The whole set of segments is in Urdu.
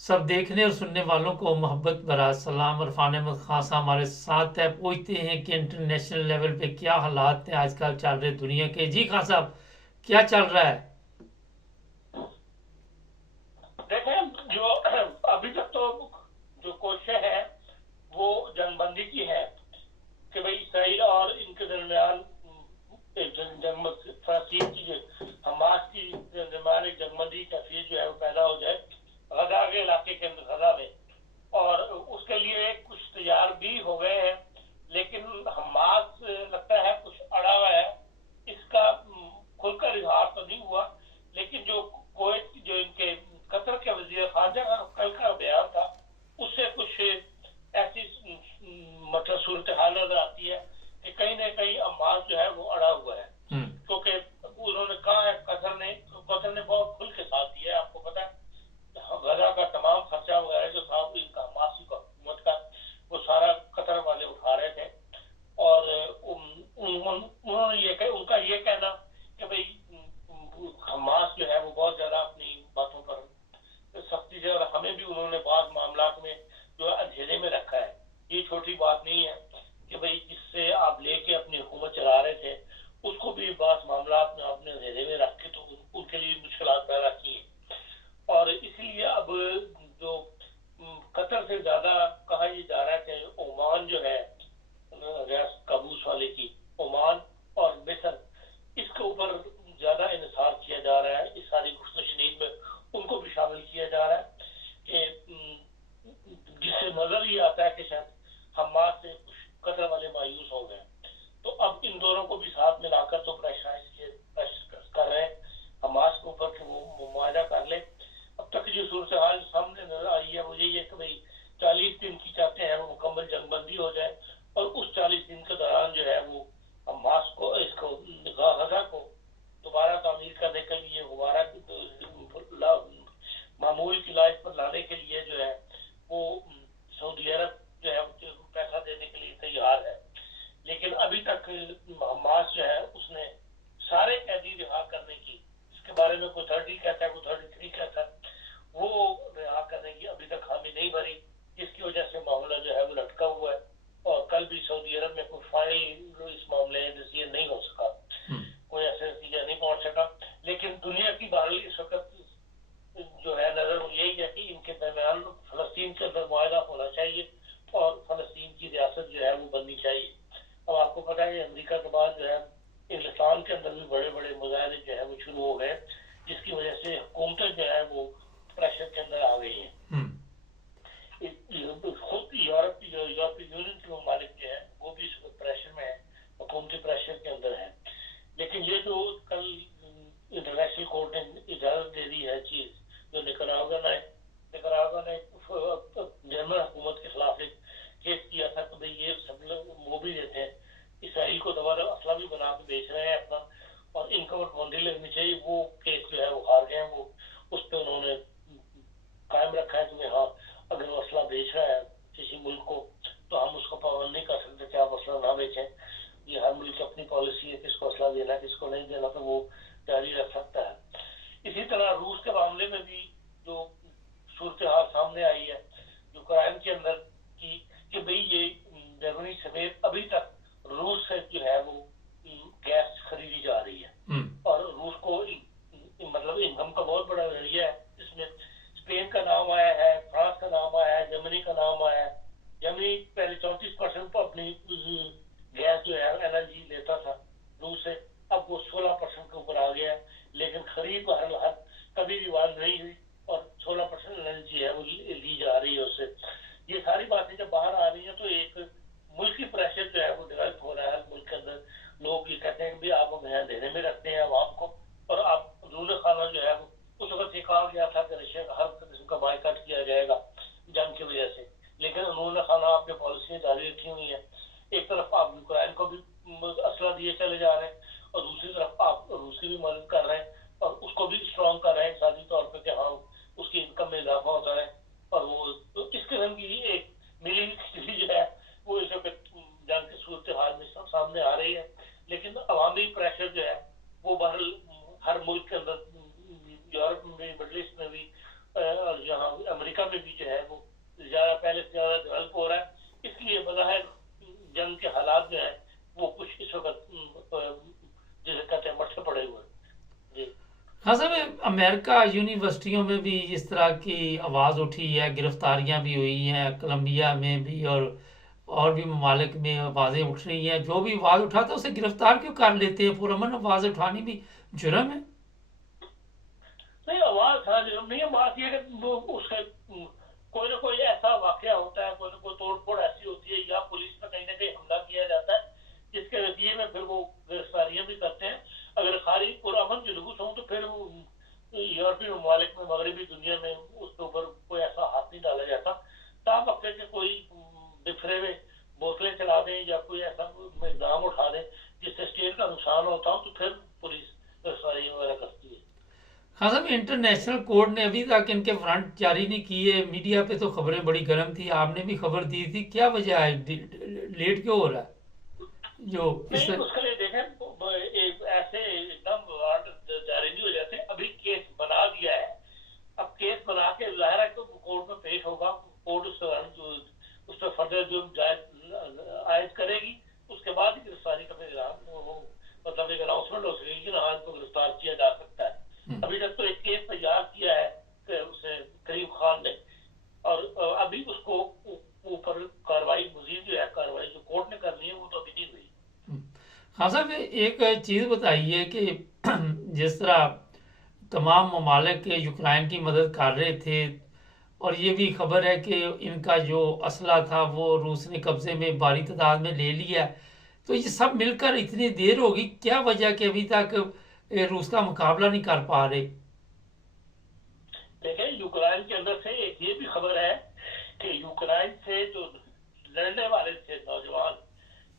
سب دیکھنے اور سننے والوں کو محبت برا سلام. عرفان احمد خان صاحب ہمارے ساتھ ہے. پوچھتے ہیں کہ انٹرنیشنل لیول پہ کیا حالات ہیں آج کل چل رہے دنیا کے. جی خان صاحب کیا چل رہا ہے؟ دیکھیں، جو ابھی تک تو جو کوششیں ہیں وہ جنگ بندی کی ہے کہ بھئی اسرائیل اور ان کے درمیان فلسطین کی حماس کی درمیان ایک جنگ بندی کیفیت جو ہے وہ پیدا ہو جائے غزہ کے علاقے کے اندر، غزہ میں. اور اس کے لیے کچھ تیار بھی ہو گئے ہیں، لیکن حماس لگتا ہے کچھ اڑا ہوا ہے. اس کا کھل کر اظہار تو نہیں ہوا، لیکن جو کویت جو ان کے قطر کے وزیر خارجہ کا کل کا بیان تھا اس سے کچھ ایسی مطلب صورتحال نظر آتی ہے کہ کہیں نہ کہیں حماس جو ہے وہ اڑا ہوا ہے. کیونکہ انہوں نے کہا ہے قطر نے بہت کھل کے ساتھ دیا ہے. آپ کو پتا ہے غزہ کا تمام خرچہ وغیرہ جو تھا ان کا حماسی حکومت کا وہ سارا قطر والے اٹھا رہے تھے. اور انہوں نے ان کا یہ کہنا کہ بھئی حماس جو ہے وہ بہت زیادہ اپنی باتوں پر سختی سے، اور ہمیں بھی انہوں نے بعض معاملات میں جو اندھیرے میں رکھا ہے. یہ چھوٹی بات نہیں ہے کہ بھئی جس سے آپ لے کے اپنی حکومت چلا رہے تھے اس کو بھی بعض معاملات میں آپ نے اندھیرے میں رکھ کے تو ان کے لیے مشکلات پیدا کی ہیں. اور اسی لیے اب جو قطر سے زیادہ کہا یہ جا رہا ہے کہ عمان جو ہے ریاست قابوس والے کی، عمان اور مصر، اس کے اوپر زیادہ انحصار کیا جا رہا ہے. اس ساری گفت و شنید میں ان کو بھی شامل کیا جا رہا ہے کہ جس سے نظر یہ آتا ہے کہ شاید حماس سے کچھ قطر والے مایوس ہو گئے. تو اب ان دونوں کو بھی ساتھ ملا کر تو پریشر کر رہے ہیں حماس کے اوپر کہ وہ معاہدہ کر لے. اب تک جو صورتحال سامنے نظر آئی ہے وہ یہی ہے کہ بھئی 40 دن کی چاہتے ہیں وہ مکمل جنگ بندی ہو جائے، اور اس 40 دن کے دوران جو ہے وہ حماس کو اس کو غزہ کو دوبارہ تعمیر کرنے کے لیے دوبارہ معمول کی لائف پر لانے کے لیے جو ہے وہ سعودی عرب جو ہے پیسہ دینے کے لیے تیار ہے. لیکن ابھی تک حماس جو ہے اس نے سارے قیدی رہا کرنے کی، اس کے بارے میں کوئی 30 کہتا ہے کوئی 33 کہتا ہے، وہ رہا کرنے کی ابھی تک حامی نہیں بھری، جس کی وجہ سے معاملہ جو ہے وہ لٹکا ہوا ہے. اور کل بھی سعودی عرب میں کوئی فائنل اس معاملے میں ڈیسیژن نہیں ہو سکا، کوئی ایسا نتیجہ نہیں پہنچ سکا. لیکن دنیا کی بہرحال اس وقت جو ہے نظر یہی ہے کہ ان کے درمیان فلسطین کے اندر معاہدہ ہونا چاہیے اور فلسطین کی ریاست جو ہے وہ بننی چاہیے. اب آپ کو پتا ہے کہ امریکہ کے بعد جو ہے انگلستان کے اندر بھی بڑے بڑے مظاہرے جو ہے وہ شروع ہو گئے، جس کی وجہ سے حکومتیں جو ہے وہ پریشر کے اندر آ گئی ہیں. خود یورپی یونین کے ممالک جو ہیں وہ بھی اس پریشر میں ہیں، حکومتی پریشر کے اندر ہیں. لیکن یہ جو کل انٹرنیشنل کورٹ نے اجازت دے دی ہے چیز، جو نکراگوا نے جرمن حکومت کے خلاف ایک کیس کیا تھا کہ بھئی یہ سب لوگ وہ بھی دیتے ہیں اسرائیل کو دوبارہ اسلحہ بھی بنا کے بیچ رہے ہیں اپنا، اور ان کو پابندی لگنی چاہیے. وہ کیس جو ہے وہ ہار گئے ہیں. وہ اس پہ انہوں نے قائم رکھا ہے کہ ہاں اگر وہ اسلحہ بیچ رہا ہے کسی ملک کو تو ہم اس کو پابند نہیں کر سکتے کہ آپ اسلحہ نہ بیچیں. یہ ہر ملک کی اپنی پالیسی ہے کس کو اسلحہ دینا ہے کس کو نہیں دینا، تو وہ جاری رکھ سکتا ہے. اسی طرح روس کے معاملے میں بھی جو صورتحال سامنے آئی ہے یوکرائن کے اندر کی کہ بھئی یہ جرمنی سمیت ابھی تک روس سے جو ہے وہ گیس خریدی جا رہی ہے، اور روس کو مطلب انکم کا بہت بڑا ذریعہ ہے. اس میں اسپین کا نام آیا ہے، فرانس کا نام آیا ہے، جرمنی کا نام آیا ہے. جرمنی پہلے 34% پر اپنی گیس جو ہے LNG لیتا تھا روس سے، اب وہ 16% کے اوپر آ گیا ہے. لیکن خرید بہرحال کبھی بھی بند نہیں ہوئی، اور 16% LNG ہے وہ لی جا رہی ہے اس سے. یہ ساری باتیں جب باہر آ رہی ہیں تو ایک ملکی پریشر جو ہے وہ ڈیولپ ہو رہا ہے ملک کے اندر. لوگ یہ کہتے ہیں کہ آپ ہمیں اندھیرے میں رکھتے ہیں عوام کو، اور آپ رول خانہ جو ہے وہ اس وقت یہ کہا گیا تھا کہ رشیا کا ہر قسم کا بائیکاٹ کیا جائے گا جنگ کی وجہ سے، لیکن انہوں نے خانہ آپ کے پالیسیاں جاری رکھی ہوئی ہیں. ایک طرف آپ یوکرائن کو بھی اسلحہ دیے چلے جا رہے ہیں، اور دوسری طرف آپ روس کی بھی مدد کر رہے ہیں، اور اس کو بھی اسٹرانگ کر رہے ہیں ذاتی طور پہ کہ ہاں میں بھی جو ہے وہ زیادہ پہلے سے زیادہ ڈیولپ ہو رہا ہے. اس لیے بظاہر جنگ کے حالات جو ہیں وہ کچھ اس وقت جسے کہتے ہیں مٹھے پڑے ہوئے ہیں. جی ہاں صاحب، امریکہ یونیورسٹیوں میں بھی اس طرح کی آواز اٹھی ہے، گرفتاریاں بھی ہوئی ہیں، کولمبیا میں بھی اور بھی ممالک میں آوازیں اٹھ رہی ہیں. جو بھی آواز اٹھاتا ہے اسے گرفتار کیوں کر لیتے ہیں؟ پرامن آواز اٹھانی بھی جرم ہے. نہیں، آواز نہیں ہے. بات یہ ہے کہ اس کے کوئی نہ کوئی ایسا واقعہ ہوتا ہے، کوئی نہ کوئی توڑ پھوڑ ایسی ہوتی ہے، یا پولیس پر کہیں نہ کہیں حملہ کیا جاتا ہے جس کے نتیجے میں پھر وہ گرفتاریاں بھی کرتے ہیں. اگر خالی پرامن جلوس ہوں تو پھر یورپی ممالک میں، مغربی دنیا میں اس کے اوپر کوئی ایسا ہاتھ نہیں ڈالا جاتا. تاہم وقت کے کوئی بکھرے ہوئے بوتلیں چلا دیں یا کوئی ایسا اقدام اٹھا دیں جس سے اسٹیٹ کا نقصان ہوتا ہو تو پھر پولیس گرفتاری وغیرہ کرتی ہے. ہاں صاحب، انٹرنیشنل کورٹ نے ابھی تک ان کے وارنٹ جاری نہیں کیے. میڈیا پہ تو خبریں بڑی گرم تھی، آپ نے بھی خبر دی تھی. کیا وجہ ہے، لیٹ کیوں ہو رہا ہے جو اس نہیں، اس کے لیے دیکھیں ایسے ایک دم وارنٹ جاری نہیں ہو جاتے. ابھی کیس بنا دیا ہے. اب کیس بنا کے ظاہر ہے کہ کورٹ میں پیش ہوگا. کورٹ اس پہ فردر جو عائد کرے گی. اس کے بعد ہی گرفتاری کا مطلب ایک اناؤنسمنٹ ہو سکے کہ آج کو گرفتار کیا جا سکتا ہے. ابھی تک تو ایک کیس تیار کیا ہے کہ اس نے کریم خان نے، اور ابھی اس کو اوپر کاروائی مزید جو ہے کاروائی جو کورٹ نے کرنی ہے وہ تو ابھی نہیں ہوئی. ہاں صاحب، ایک چیز بتائیے کہ جس طرح تمام ممالک یوکرائن کی مدد کر رہے تھے، اور یہ بھی خبر ہے کہ ان کا جو اسلحہ تھا وہ روس نے قبضے میں بھاری تعداد میں لے لیا، تو یہ سب مل کر اتنی دیر ہوگی. کیا وجہ کہ ابھی تک روس کا مقابلہ نہیں کر پا رہے؟ دیکھیں، یوکرائن کے اندر سے ایک یہ بھی خبر ہے کہ یوکرائن سے جو لڑنے والے تھے نوجوان،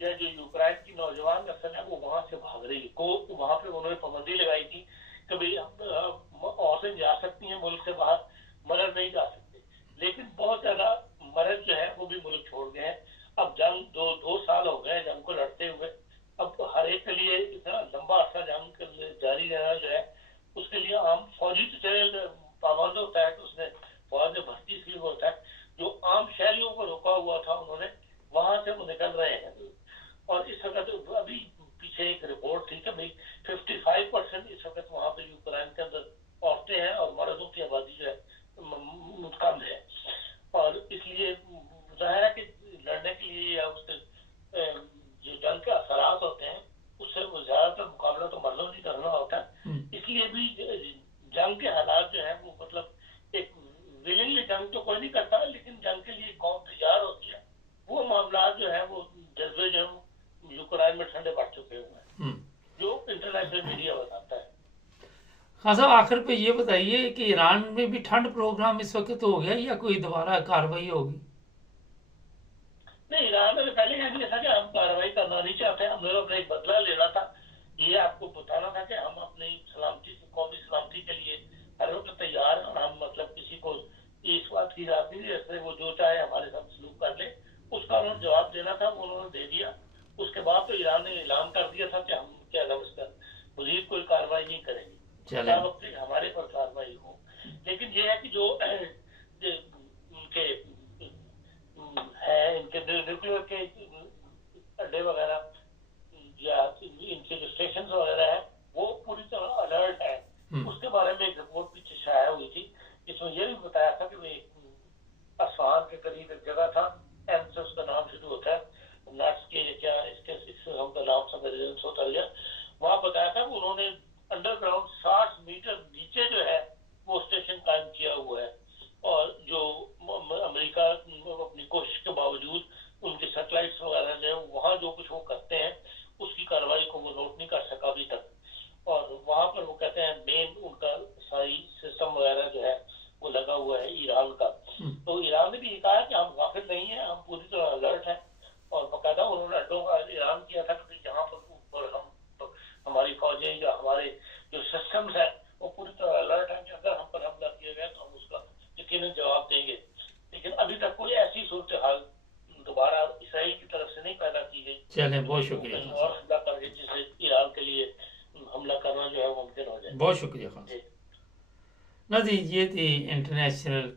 یا جو یوکرائن کی نوجوان نسل ہے وہ وہاں سے بھاگ رہی ہے. وہاں پہ انہوں نے پابندی لگائی تھی کہ بھئی عورتیں جا سکتی ہیں ملک سے باہر، مرد نہیں جا سکتے. لیکن بہت زیادہ مرد جو ہے وہ بھی ملک چھوڑ گئے ہیں. اب جنگ دو سال ہو گئے جنگ کو لڑتے ہوئے. اب ہر ایک کے لیے اتنا لمبا عرصہ جنگ جاری رہنا جو ہے اس کے لیے عام فوجی تو چلے پابند ہوتا ہے کہ اس نے فوج میں بھرتی اس لیے ہوتا ہے. جو عام شہریوں کو روکا ہوا تھا انہوں نے وہاں سے وہ نکل رہے ہیں. اور اس وقت ابھی پیچھے ایک رپورٹ تھی کہ بھئی 55% اس وقت وہاں پہ یوکرائن کے اندر عورتیں ہیں اور مردوں کی آبادی جو ہے کم ہے. اور اس لیے ظاہر ہے کہ لڑنے کے لیے یا اس کے جو جنگ کے اثرات ہوتے ہیں اس سے وہ زیادہ تر مقابلہ تو مردوں نہیں کرنا ہوتا ہے. اس لیے بھی جنگ کے حالات جو ہیں وہ مطلب ایک ولنگلی جنگ تو کوئی نہیں کرتا، لیکن جنگ کے لیے قوم تیار ہوتی ہے. وہ معاملات جو ہیں وہ جذبے جو ہیں یوکرائن میں ٹھنڈے پڑ چکے ہوئے ہیں جو انٹرنیشنل میڈیا بتاتا ہے. ہاں صاحب، آخر پہ یہ بتائیے کہ ایران میں بھی ٹھنڈ پروگرام اس وقت ہو گیا یا کوئی دوبارہ کاروائی ہوگی؟ نہیں، ایران میں پہلے کہہ دیا تھا کہ ہم کاروائی کرنا نہیں چاہتے. ہم نے اپنا ایک بدلہ لینا تھا. یہ آپ کو بتانا تھا کہ ہم اپنی سلامتی قومی سلامتی کے لیے ہر وقت تیار ہیں، اور ہم مطلب کسی کو اس بات کی رات نہیں جیسے وہ جو چاہے ہمارے ساتھ سلوک کر لے. اس کا انہوں نے جواب دینا تھا، وہ انہوں نے دے دیا. اس کے بعد تو ایران نے اعلان کر دیا تھا کہ ہم کیا اس کا مزید کوئی کاروائی نہیں کریں گے ہر وقت ہمارے پر کاروائی ہو. لیکن یہ ہے کہ جو ان کے ہے ان کے نیوکلیر کے اڈے وغیرہ یا ان کے جو اسٹیشن وغیرہ ہیں وہ پوری طرح الرٹ ہے. اس کے بارے میں ایک رپورٹ پیچھے شائع ہوئی تھی جس میں یہ بھی بتایا تھا کہ وہ اصفہان کے قریب ایک جگہ تھا، ایم سے اس کا نام شروع ہوتا ہے، نٹس کے کیا اس کے ہم کا نام سب ریزنس ہوتا گیا. وہاں بتایا تھا کہ انہوں نے انڈر گراؤنڈ 60 میٹر نیچے جو ہے وہ اسٹیشن قائم کیا ہوا ہے. اور جو امریکہ اپنی کوشش کے باوجود ان کے سیٹلائٹس وغیرہ جو ہے وہاں جو کچھ وہ کرتے ہیں اس کی کاروائی کو وہ نوٹ نہیں کر سکا ابھی تک. اور وہاں پر وہ کہتے ہیں مین ان کا ساری سسٹم وغیرہ جو ہے وہ لگا ہوا ہے ایران کا. تو ایران نے بھی یہ کہا کہ ہم غافل نہیں ہیں، ہم پوری طرح الرٹ ہیں. اور باقاعدہ انہوں نے اڈوں کا اعلان کیا تھا کہ جہاں پر ہم ہماری فوجیں یا ہمارے جو سسٹمز ہیں وہ پوری طرح الرٹ ہیں کہ اگر ہم پر حملہ کیا گیا تو ہم اس کا یقیناً جواب دیں گے. لیکن ابھی تک کوئی ایسی صورتحال دوبارہ اسرائیل کی طرف سے نہیں پیدا کی گئی. چلیں، بہت شکریہ اور حملہ کر کے جس سے ایران کے لیے حملہ کرنا جو ہے وہ ممکن ہو جائے. بہت شکریہ خان. نہ جی، یہ تھی انٹرنیشنل